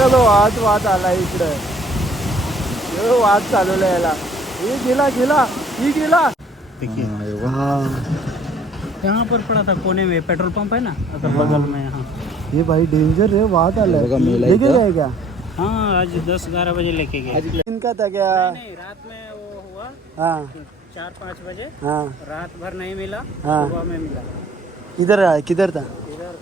वाद आला इकडं, वाद चालवला याला. ही गेला ही गेला. यहाँ पर पड़ा था कोने में, पेट्रोल पंप है ना बगल में. हाँ ये भाई डेंजर है, वाद आला है. लेके गए क्या? हाँ आज 10-11 बजे लेके गए. इनका था क्या? नहीं रात में वो हुआ. हाँ 4-5 बजे. हाँ रात भर नहीं मिला. हाँ. सुबह में मिला. इधर किधर था? इधर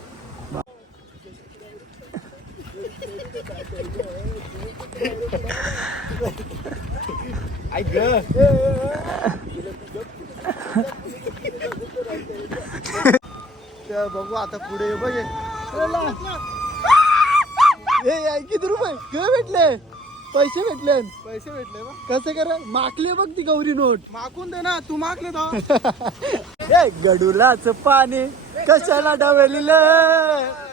बघू आता पुढे बघ. किती रुपये भेटले? पैसे भेटले कसं करा? मागले बघ ती गौरी नोट. मागून दे ना, तू मागले तो. गडुलाच पाणी कशाला डावलिलं.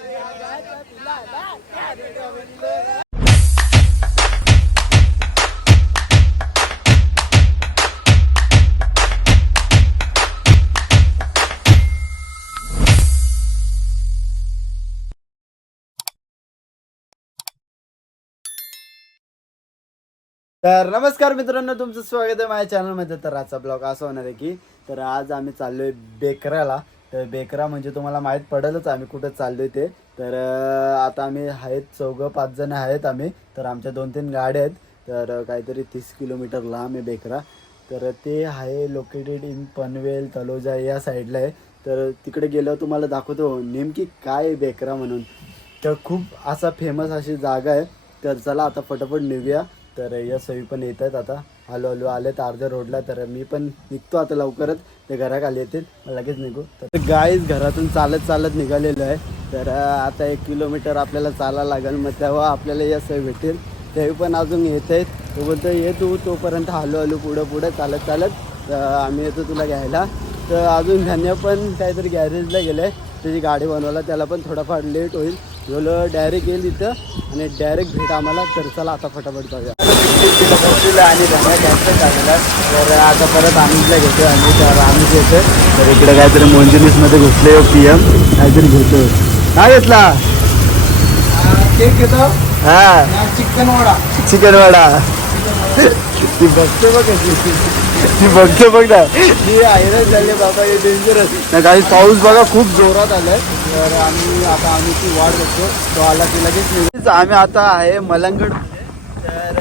तर नमस्कार मित्रांनो, तुमचं स्वागत आहे माझ्या चॅनलमध्ये. तर आजचा ब्लॉग असा होणार आहे की तर आज आम्ही चाललोय बेकराला. तर बेकरा म्हणजे तुम्हाला माहीत पडेलच आम्ही कुठं चाललोय ते. तर आता आम्ही आहेत 4-5 जण आहेत आम्ही. तर आमच्या 2-3 गाड्या आहेत. तर काहीतरी 30 किलोमीटर लांब आहे बेकरा. तर ते आहे लोकेटेड इन पनवेल तलोजा या साईडला आहे. तर तिकडे गेल्यावर तुम्हाला दाखवतो नेमकी काय आहे बेकरा म्हणून. तर खूप असा फेमस अशी जागा आहे. तर चला आता फटाफट निघूया. तर या सवी पण येत आहेत आता, हळूहळू आले तर अर्ध्या रोडला. तर मी पण निघतो आता लवकरच, ते घराखाली येतील लगेच निघू. तर गाईज घरातून चालत निघालेलो आहे. तर आता 1 किलोमीटर आपल्याला चालायला लागेल, मग तेव्हा आपल्याला या सवी भेटेल. ते पण अजून येत आहेत. तो बोलतो ये तू, तोपर्यंत हळूहळू पुढं चालत आम्ही येतो तुला घ्यायला. तर अजून धान्य पण काहीतरी गॅरेजला गेलं आहे त्याची गाडी बनवायला, त्याला पण थोडाफार लेट होईल. बोलो डायरेक्ट येईल इथं आणि डायरेक्ट भेट आम्हाला. तर चला आता फटाफट जाऊया. आणि धान्य कॅन्सल झालेला. तर आता परत आम्हीला घेतो आणि तर आम्ही घेतो. तर इकडे काहीतरी मोंजिनीसमध्ये घुसले PM काहीतरी घेतो. काय घेतला? केक घेतो. हा चिकन वडा. ती बघतो बघ ना, ती हैराण झाली बाबा, हे डेंजरस. काही पाऊस बघा खूप जोरात आलाय. तर आम्ही ती वाट बघतो, तो आला की लगेच. आम्ही आता आहे मलंगडमध्ये. तर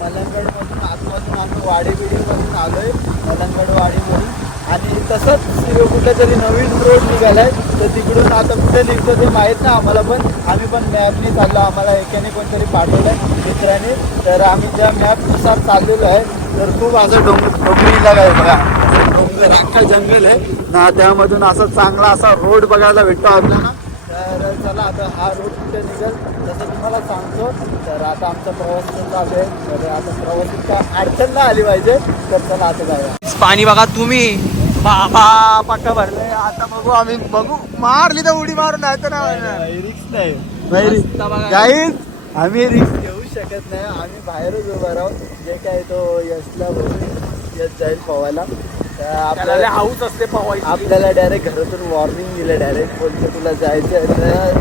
मलंगडमधून आतमधून आम्ही वाडीमधून आलोय, मलंगडवाडीमधून. आणि तसंच कुठे तरी नवीन रोड निघालाय. तर तिकडून आता कुठे निघतो ते माहीत नाही आम्हाला, पण आम्ही पण मॅपने चाललो. आम्हाला एकाने कोणतरी पाठवलंय मित्राने. तर आम्ही त्या मॅपनुसार चाललेलो आहे. तर खूप असं डोंगरी इलाका आहे बघा, डोंगर अख्खा जंगल आहे ना. त्यामधून असा चांगला असा रोड बघायला भेटतो आपल्याला. तर चला आता हा रोड कुठे निघेल तसं तुम्हाला सांगतो. तर आता आमचा प्रवास चालू आहे. तर आता प्रवास इतका अडचण नाही आली पाहिजे. तर चला आता जाऊया. पाणी बघा तुम्ही, बाबा पक्का भरलंय. आता बघू आम्ही, मारली तर उडी मारून नाही तर रिक्स नाही गाईज, आम्ही रिक्स घेऊ शकत नाही. आम्ही बाहेरच उभा राहू. जे काय तो यशला यश जाईल पवायला. तर आपल्याला हाऊस असते पवायची. आपल्याला डायरेक्ट घरातून वॉर्निंग दिलं. डायरेक्ट बोलतो तुला जायचं आहे तर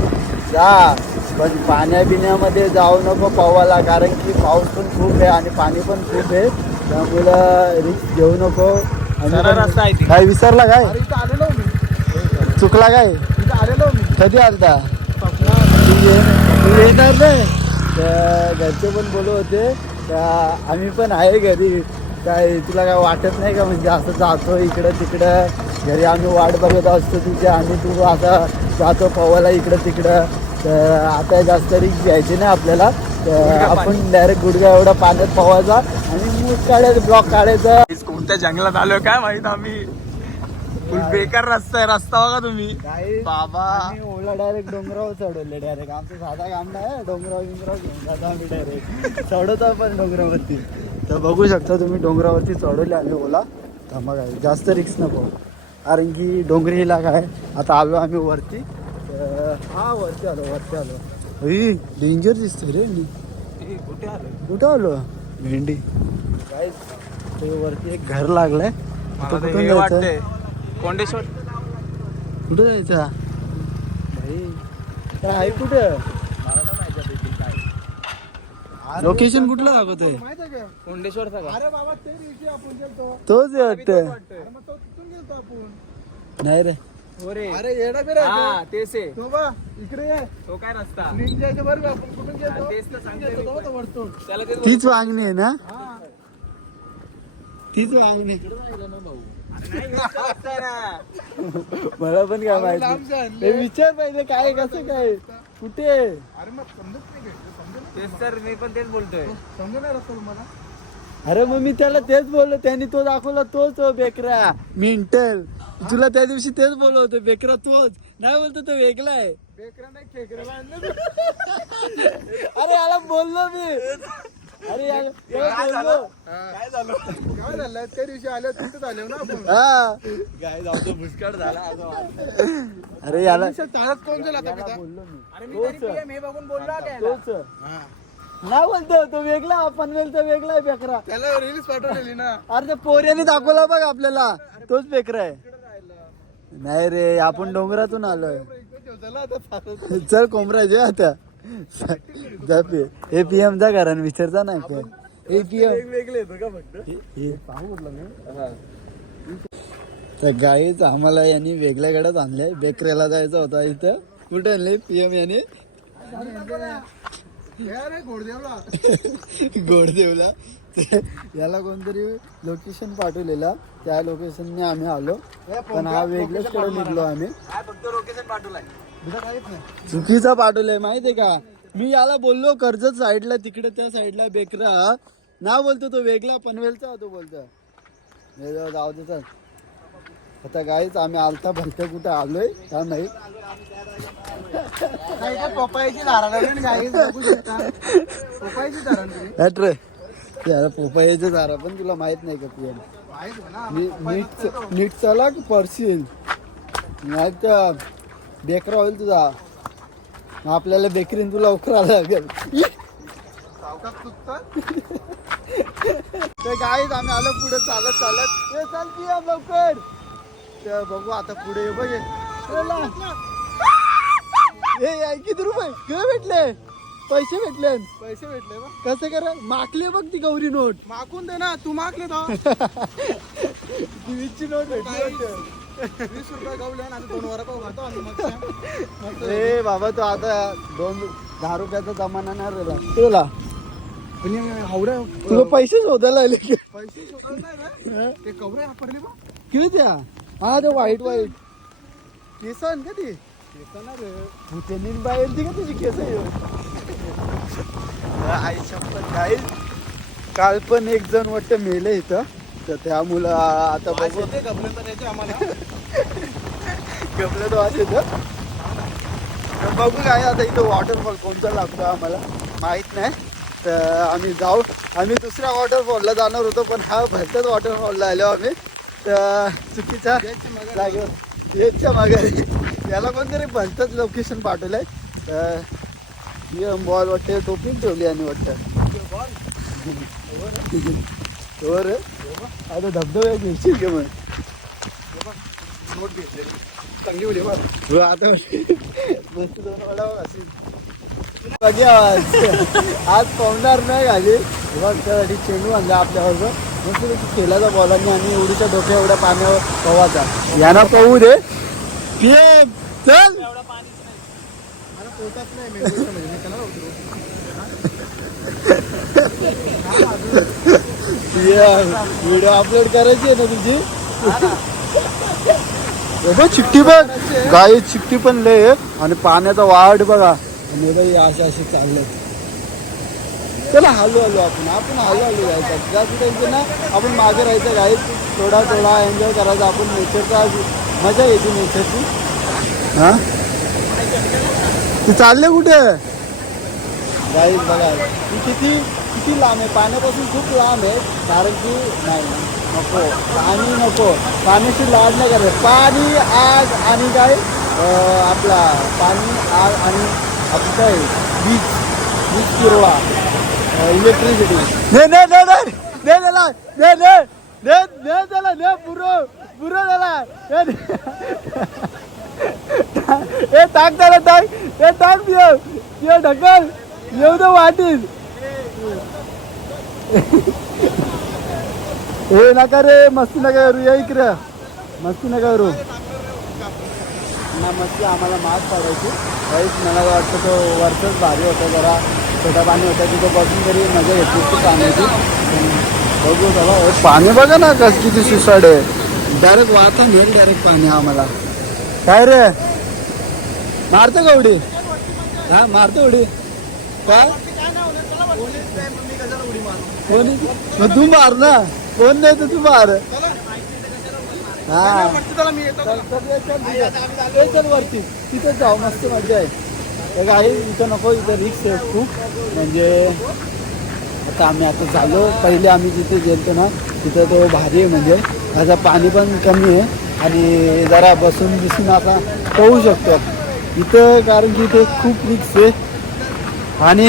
जा, पण पाण्याबिण्यामध्ये जाऊ नको पवायला, कारण की पाऊस पण खूप आहे आणि पाणी पण खूप आहे. त्यामुळं रिक्स घेऊ नको. रस्ता आहे. काय विसरला काय? इथं आलेलो मी, चुकला काय? इथं आलेलो मी. कधी आलता? येणार नाही. तर घरचे पण बोलत होते. तर आम्ही पण आहे घरी. काय तुला काय वाटत नाही का? म्हणजे असं जातो इकडं तिकडं, घरी आम्ही वाट बघत असतो तुझी आणि तू असं जातो पवायला इकडं तिकडं. तर आता जास्त रिक्स घ्यायची नाही आपल्याला. तर आपण डायरेक्ट गुडघ्या एवढा पाण्यात पवायचा आणि मूठ काढायचं, ब्लॉक काढायचा. कोणत्या जंगलात आलोय काय माहित आम्ही. बेकार रस्ता आहे, रस्ता बघा तुम्ही बाबा. ओला डायरेक्ट डोंगरावर चढवले. डायरेक्ट आमचं साधा काम नाही, डोंगरावर घेऊन जातो आम्ही. डायरेक्ट चढवतो आपण डोंगरावरती. तर बघू शकता तुम्ही डोंगरावरती चढवले आम्ही ओला. तर मग जास्त रिक्स नको, कारण की डोंगरी इलाका आहे. आता आलो आम्ही वरती. हा वरती आलो. डेंजर दिसतोय रे. कुठे आलो? भेंडी काय. वरती एक घर लागलंय. कुठून जायचं? कोंडेश्वर. कुठं जायचं भाई? काय आहे कुठं? लोकेशन कुठलं दाखवतोय माहिती आहे का मुंडेश्वरचा का? अरे बाबा ते दिवशी आपण गेलतो तोच आहे वाटतं अरे मग तो तिथून गेलतो आपण नाही रे हो रे अरे येडा बिरा हा तेच आहे तो बा इकडे ये तो काय रस्ता निंजाच्या बरोबर आपण कुठून गेलतो तेच तर सांगतोय मी गेलतो पण. तो वरतून त्याला तेच तीच वांगणी आहे ना हा तीच वांगणी नाही, हेच रस्ता आहे ना. मला पण काय लांब माहिती जाण हे विचार पहिले काय कसं काय कुठे अरे मग समजत नाही काय समजत तेच तर मी पण तेच बोलतोय समजून नाही रस्ता तुम्हाला अरे मग मी त्याला तेच बोललो त्यांनी तो दाखवला तोच बेकरा मिंटल तुला त्या दिवशी तेच बोललो होतो बेकरा तोच नाही बोलतो तो वेगळा आहे बेकरा नाही खेकडे बांधलं अरे याला बोललो मी अरे याला बोललो काय झालं काय झालं त्या दिवशी आल्या तिथं आले ना आपण हा काय जाऊ भुसकाट झाला अरे याला तारच कोण झाला आता याला पिता? बोललो मी अरे मी तरी PM हे बघून बोललो काय तोच हा. नाही बोलतो तो वेगळा पनवेलचा वेगळा आहे बेकरा त्याला रील्स पाठवलेली ना अरे ते पोऱ्याने दाखवला बघ आपल्याला तोच बेकरा आहे नाही रे आपण डोंगरातून आलोय चला आता चालत. चल कोंबरा जे आता जा पे हे पीएम चा कारण विचारता नाही तर हे पीएम वेगवेगळे येतो का फक्त सांगू कुठलं मी तर गाईच आम्हाला यांनी वेगळ्या गाड्यात आणलंय बेकऱ्याला जायचं होता इथं कुठे आणले पीएम यांनी अरे घोडदेवला गोडदेवला याला कोणतरी लोकेशन पाठवलेला त्या लोकेशनने आम्ही आलो पण हा वेगळ्याच कडे निघलो आम्ही फक्त लोकेशन पाठवलाय तुझं काहीच नाही चुकीचा पाठवलंय माहितीये का मी याला बोललो कर्जत साईडला तिकडे त्या साईडला बेकरा ना बोलतो तो वेगळा पनवेलचा तो बोलतो हे जाऊ दे चल आता गाईच आम्ही आलता भलत्या कुठं आलोय का नाही काही काय पपायाची धारा लागली गाई बघू शकता पपायाची धारा तुम्ही हट रे याला पोपायाचं झारा पण तुला माहित नाही का पीएम माहित आहे ना नीट चला की परशील नाही तर बेकरा होईल तुझा मग आपल्याला बेकरीन तुला लवकर आला लागेल सावकाश चुकतात ते गाईच आम्ही आलो पुढे चालत चालत ए चाल पीएम लवकर तर बघू आता पुढे बघ हे. ए किती रुपये काय भेटले पैसे भेटले पैसे भेटले ना कसं करा मागले बघ ती गौरी नोट मागून दे ना तू मागले तो ती वीसची नोट भेटली वाटतं. 20 रुपये गावले आणि 2 वडापाव खातो आम्ही मग ए बाबा तो आता 10 रुपयाचा जमाना नाही राहिला तुला हावड्या तुला पैसे शोधायला आले की पैसे शोधत नाही ना ते कवरे वापरले बा किती द्या हा ते वाईट वाईट केसन का ती त्यांनी बाहेर ती का तुझी केस आई शपथ काय काल पण एक जण वाटतं मेले इथं तर त्यामुळं आता बघू आम्हाला गमलं तर वाच येतं तर बघू काय आता इथं वॉटरफॉल कोणता लागतो आम्हाला माहित नाही तर आम्ही जाऊ आम्ही दुसऱ्या वॉटरफॉलला जाणार होतो पण हा भलत्याच वॉटरफॉलला आलो आम्ही तर चुकीच्या जागेवर याच्या मागे याला कोणतरी भलतंच लोकेशन पाठवलंय तर बॉल वाटते टोपीन ठेवली आणि वाटतं वर आता धबधबा घेशील का मग नोट घेतले चांगली होली बा हो, आता मस्त 2 वडापाव असेल बघी आज पावणार नाही घाली बघ त्यासाठी चेंडू आणला आपल्यावर मस्त खेळाचा बॉलांनी आणि एवढीच्या डोक्या एवढ्या पाण्यावर पवाचा यांना पाहू दे पीएम चल मला पोटात नाही मेंदूचं म्हणजे मी त्याला उतरू. व्हिडिओ अपलोड करायची आहे ना तुझी बघ चिठ्ठी बघ गाई चिठ्ठी पण लय आहे. आणि पाण्याचा वाढ बघा आणि बघा हे असे चाललं चला हलू हलू आपण हलू हलू जायचं जास्त टेन्शन ना आपण मागे राहायचं गाई थोडा एन्जॉय करायचा आपण नेचरचा मजा येते नेचरची हा तू चालले कुठे गाई बघा ती किती लांब आहे पाण्यापासून खूप लांब आहे कारण की नाही नको पाणी नको पाण्याची लाड नाही करायचं पाणी आग आणि काय आपला पाणी आग आणि आपलं काय वीज पुरवठा इलेक्ट्रिसिटी त्याला पुरव त्याला टाक त्याला टाक ढकल येऊ दे वाटील हे नका रे, मस्ती नका करू, या इकडे मस्ती नका करू ना. मस्ती आम्हाला मास्क पाडायची काहीच. मला वाटतं तो वरचंच भारी होता, जरा छोटा पाणी होता, तिथं बसून तरी मजा घेतली ती पाण्याची. बघू चला, पाणी बघा ना कस किती सुसाड आहे. डायरेक्ट वाहता नेल डायरेक्ट पाणी आम्हाला. काय रे मारतो का उडी? हा मारतो उडी काय? मग तू मार ना, कोण नाही तर तू मार. हा चल वरती, तिथे जाऊ, मस्त मजा आहे. काही इथं नको, इथं रिक्स आहे खूप. म्हणजे आता आम्ही आता झालो, पहिले आम्ही जिथे गेलतो ना तिथं तो भारी आहे. म्हणजे आता पाणी पण कमी आहे आणि जरा बसून आता पोहू शकतो इथं, कारण की इथे खूप रिक्स आहे. आणि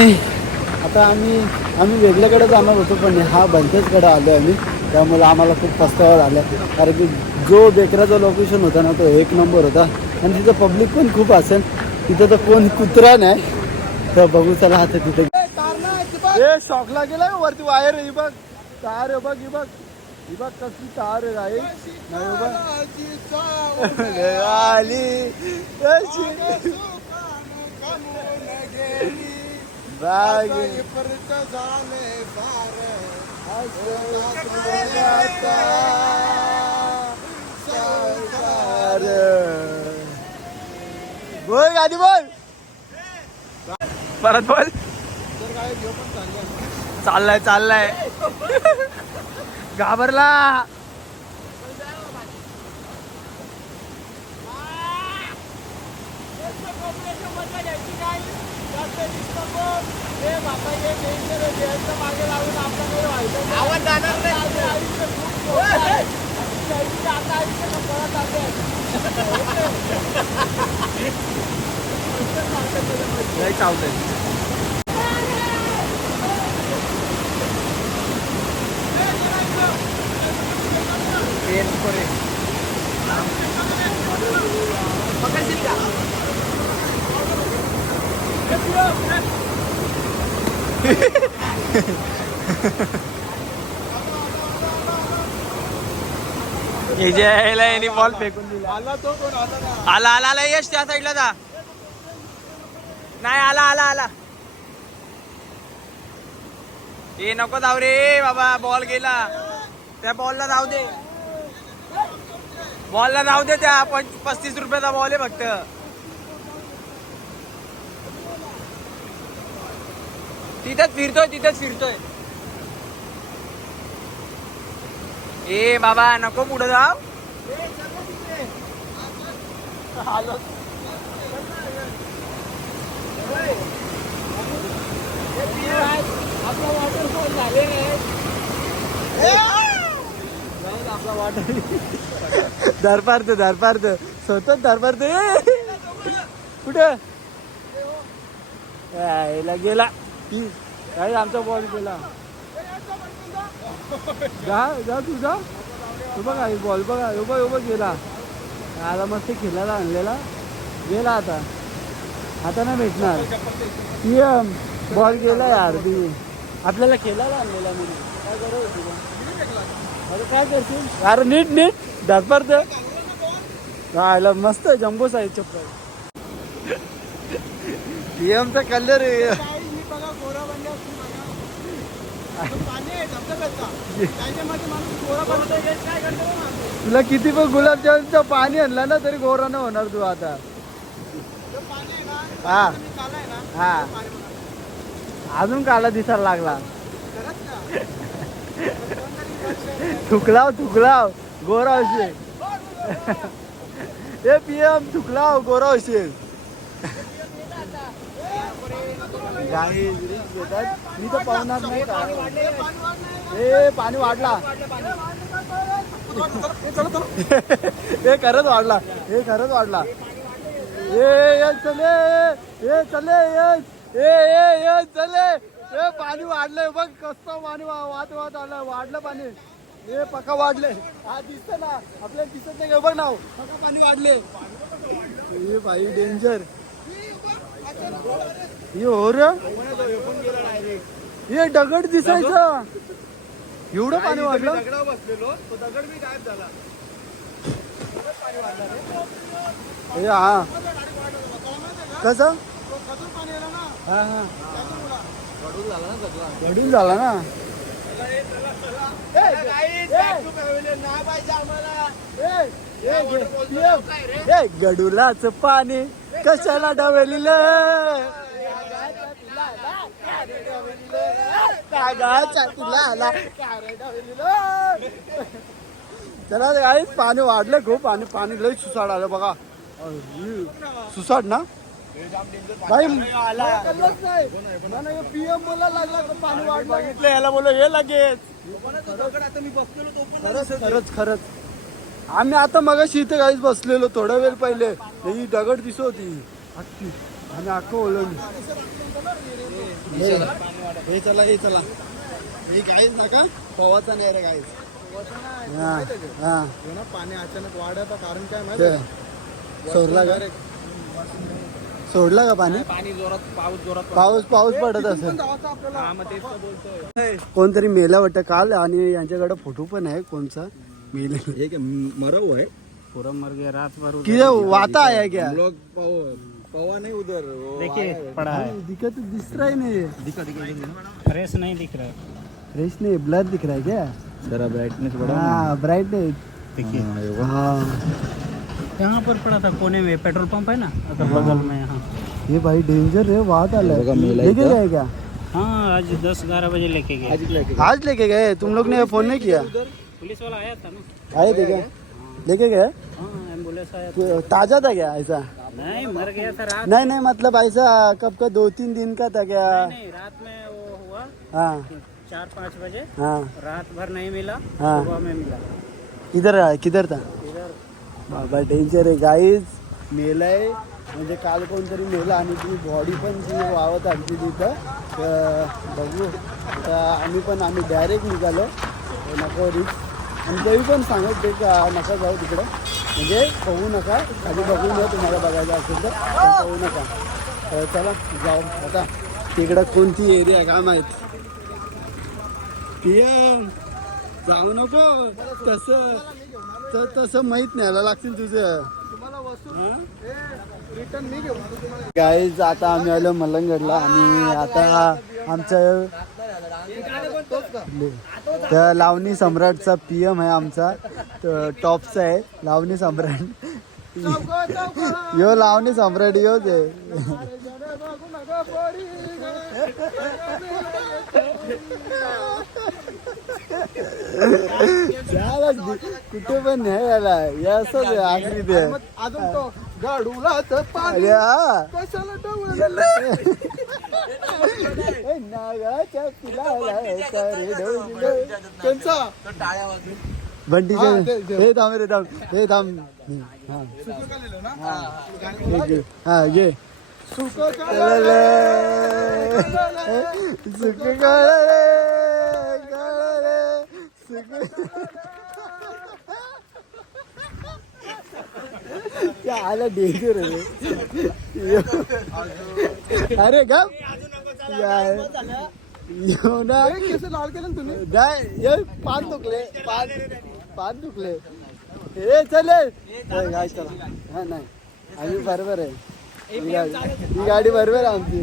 आता आम्ही वेगळ्याकडे जाणार होतो, पण हा बंतेजकडे आलो आम्ही, त्यामुळे आम्हाला खूप पस्तावा झाला. कारण की जो बेकराचा लोकेशन होता ना तो एक नंबर होता आणि तिथं पब्लिक पण खूप असेल. तिथं तर कोण कुत्रा नाही, तर बघू चला आता तिथे. शॉकला गेला वरती वायर ही बघ, तार आहे बघ, ही बघ, ही बघ कसली तार आहे गाई. नाही बघ आली बोल गाडी बोल, परत बोल. चाललाय घाबरला. चालतंय. बॉल फेकून दिला. आला यश त्या साईडला जा. नाही आला हे नको जाऊ रे बाबा, बॉल गेला. त्या बॉलला जाऊ दे, त्या 35 रुपयाचा बॉल आहे फक्त. तिथेच फिरतोय. ए बाबा नको पुढे जाऊ. आपला वॉटरफॉल झाले आपला वॉटर धरपारत सतत धरपारत. कुठं गेला काय आमचा बॉल गेला. जा तू बघा बॉल बघा, उभा गेला. आला मस्त खेळायला आणलेला, गेला. आता नाही भेटणार. बॉल गेला यार, आपल्याला खेळायला आणलेला म्हणून काय गरज होती. अरे काय करशील अरे, नीट धरपारत. आला मस्त जम्बो साईज चप्पल. पीएमचा कलर तुला किती पण गुलाबजामचं पाणी आणलं ना तरी गोरा न होणार तू आता. हा अजून काला दिसायला लागला. थुकलाव गोरा होशील. ए पीएम थुकलाव गोरा होशील. मी तर पाहणार नाही का. ए पाणी वाढला. हे खरंच वाढला. चले पाणी वाढलंय बघ, कसं पाणी वाहत आलं. वाढलं पाणी. हे पक्का वाढले. हा दिसत ना आपल्याला, दिसत नाही बघ नाव. पक्का पाणी वाढले. हे भाई डेंजर. हो रे हे दगड दिसायचं एवढं पाणी वाढलं हे हा कसं हा हा गडून झाला ना गडुलाच पाणी कशाला डवलेलं चला गाईस पाणी वाढलं खूप आणि पाणी लई सुसाड आलं बघा सुसाड ना काही पीएम बोला लागला पाणी वाढ बघितलं याला बोल हे लगेच खरंच आम्ही आता मगाशी इथे काहीच बसलेलो थोडा वेळ पहिले ही दगड दिसत होती अख्खी आणि अख्खं ओलवली हे चला हे काहीच नका पवाचा नाही रे काहीच पाणी अचानक वाढत कारण काय माहिती सोडला का पाणी पाऊस पडत असेल कोणतरी मेला वाटतं काल आणि यांच्याकडे फोटो पण आहे कोणचा मेले मरव है पूरा मर गया रात भर कि वाता है क्या लोग पवा नहीं उधर देखिए पड़ा है दिक्कत दिख रहा ही नहीं फ्रेश नहीं दिख रहा है फ्रेश नहीं ब्लर दिख रहा है क्या जरा ब्राइटनेस हाँ ब्राइटनेस देखिए हाँ यहाँ पर पड़ा था कोने में पेट्रोल पंप है ना अगर बगल में यहाँ ये भाई डेंजर है बात अलग लेके गए क्या हाँ आज 10-11 बजे लेके गए आज लेके गए तुम लोग ने फोन नहीं किया पुलिस वाला आया था ना आए थे क्या लेके गए हाँ एम्बुलेंस आया था ताजा था क्या ऐसा नहीं मर गया था रात नहीं मतलब ऐसा कब का 2-3 दिन का था क्या नहीं रात में वो हुआ हाँ 4-5 बजे हाँ रात भर नहीं मिला हाँ। सुबह में मिला किधर था इधर बाबा डेंजर आहे गाईज मेलाय म्हणजे काल कोणतरी मेला आणि ती बॉडी पण ती वावत आली तिथं तर बघू आता आम्ही डायरेक्ट निघालो नको रिक्स आणि तेही पण सांगत ते का नका जाऊ तिकडं म्हणजे पाहू नका खाली बघू न तुम्हाला बघायचं असेल तर पाहू नका तर चला जाऊ आता तिकडं कोणती एरिया आहे काय माहीत पीएम जाऊ नको तसं माहित नाही याला लागतील तुझं गाईज आता आम्ही आलो मलंगडला आणि आता आमचं त्या लावणी सम्राटचा पीएम आहे आमचा टॉपचा आहे लावणी सम्राट यो लावणी सम्राट योच आहे कुठे पण नाही याला असंच आहे आखरी ते अजून तो गाडूलाच पाणी कशाला नागाच्या पिलाला त्यांचा बंटी हे थांब रे थांब हे थांब हा घे सुख कळले आला डेंजर अरे ग लाल केलं तुम्ही नाही पान दुखले हे चले काय चला हा नाही आम्ही बरोबर आहे ही गाडी बरोबर आहे आमची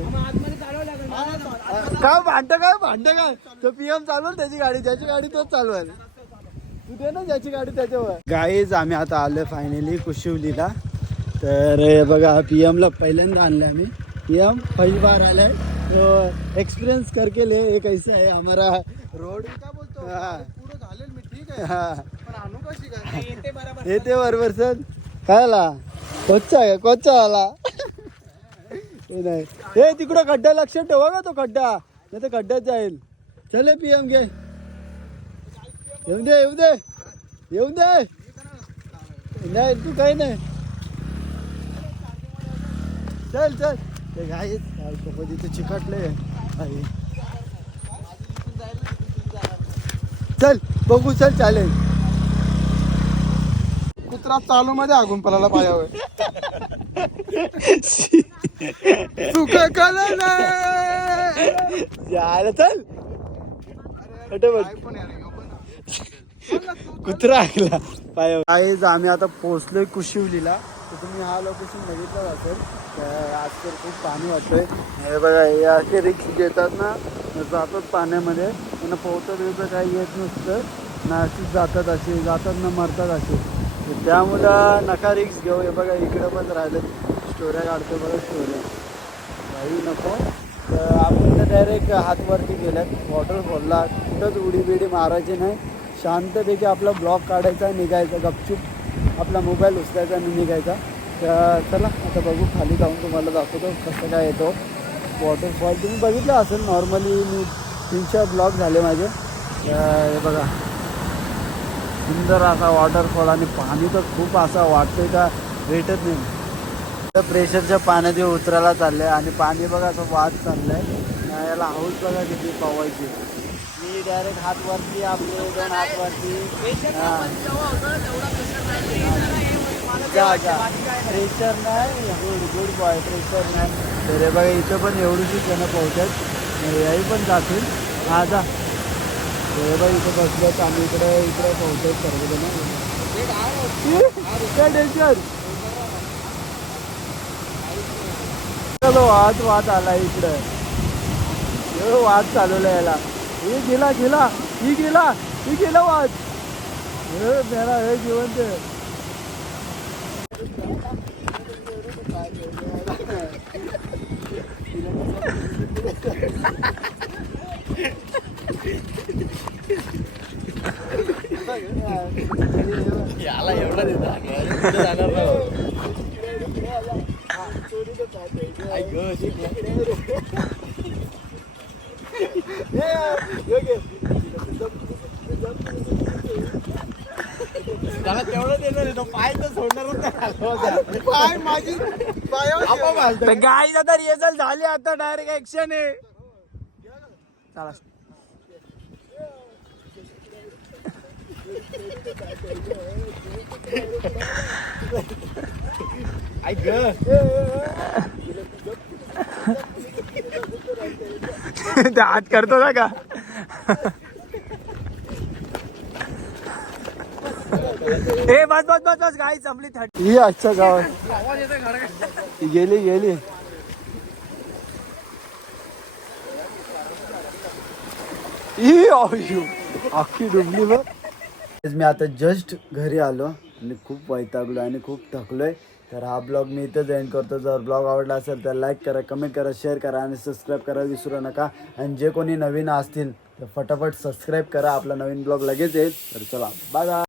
काय भांड काय तो पीएम चालवल त्याची गाडी ज्याची गाडी तोच चालवाल तू दे ना ज्याची गाडी त्याच्यावर गाईज आम्ही आता आलोय फायनली कुशिवलीला तर बघा पीएमला पहिल्यांदा आणलं आम्ही पीएम पहिली बार आलाय तो एक्सपीरियंस करके ले एक ऐसा है हमारा रोड येते बरोबर सर काय आला कोचा आला नाही हे तिकडं खड्डा लक्षात ठेवा का तो खड्डा नाही तर खड्ड्यात जाईल चले पीएम घे येऊन दे नाही तू काही नाही चल ते गाईत तिथे चिकटले चल बघू चल चालेल कुत्रा चालू मध्ये आगून पळाला पायावर सुख कळलं चल कुत्रा ऐकला पाय गाईज आम्ही आता पोहोचलोय कुशिवलीला. तर तुम्ही हा लोकेशन बघितलं असेल. तर आज तर खूप पाणी वाटतंय. हे बघा हे असे रिक्स घेतात ना जातात पाण्यामध्ये. त्यांना पोहता बिवता काही येत नसतं ना अशीच जातात ना मरतात असे. तर त्यामुळं नका रिक्स घेऊ. हे बघा इकडं पण राहिले स्टोऱ्या काढतो बघा स्टोऱ्या काही नको. तर आपण तर डायरेक्ट हातवरती गेल्यात वॉटरफॉलला. कुठंच उडी बिडी मारायची नाही. शांतपैकी आपला ब्लॉग काढायचा निघायचा गपचूप आपला मोबाईल उचलायचा आणि निघायचा. तर चला आता बघू खाली जाऊन तुम्हाला दाखवतो कसं काय येतो वॉटरफॉल. तुम्ही बघितलं असेल नॉर्मली मी 3-4 ब्लॉग झाले माझे. हे बघा सुंदर असा वॉटरफॉल आणि पाणी तर खूप असा वाटतंय का भेटत नाही. तर प्रेशरच्या पाण्यात हे उतरायला चाललंय आणि पाणी बघा असं वाद चाललंय. याला हाऊस बघा किती पवायची. मी डायरेक्ट हातवरती आपले 2 हातवरती प्रेशर नाही. गुड बॉय प्रेशर नाही. तर हे बघा इथं पण एवढीशी जणं पोहतात याही पण जातील. हा जा हे बघा इथं बसल्यात आम्ही इकडे पोहतोय सर्वजण. डेंजर चलो वाद आला इकडं. वाद चालवला याला. हे गेला वाद. मेरा हे जिवंत याला एवढा तेवढं देणार तो पाय तर सोडणारच पाय माझी गाईज आता रिहर्सल झाली. आता डायरेक्ट ऍक्शन आहे. चला ते हात करतो ना का ए बस गाई संपली. 30 ही आजच्या गावात गेली अख्खी डुबली बघ. मी आता जस्ट घरी आलो आणि खूप वैतागलो आणि खूप थकलोय. तर हा ब्लॉग मी इथंच एंड करतो. जर ब्लॉग आवडला असेल तर लाईक करा, कमेंट करा, शेअर करा आणि सबस्क्राईब करायला विसरू नका. आणि जे कोणी नवीन असतील तर फटाफट सबस्क्राईब करा. आपला नवीन ब्लॉग लगेच येईल. तर चला बाय बाय.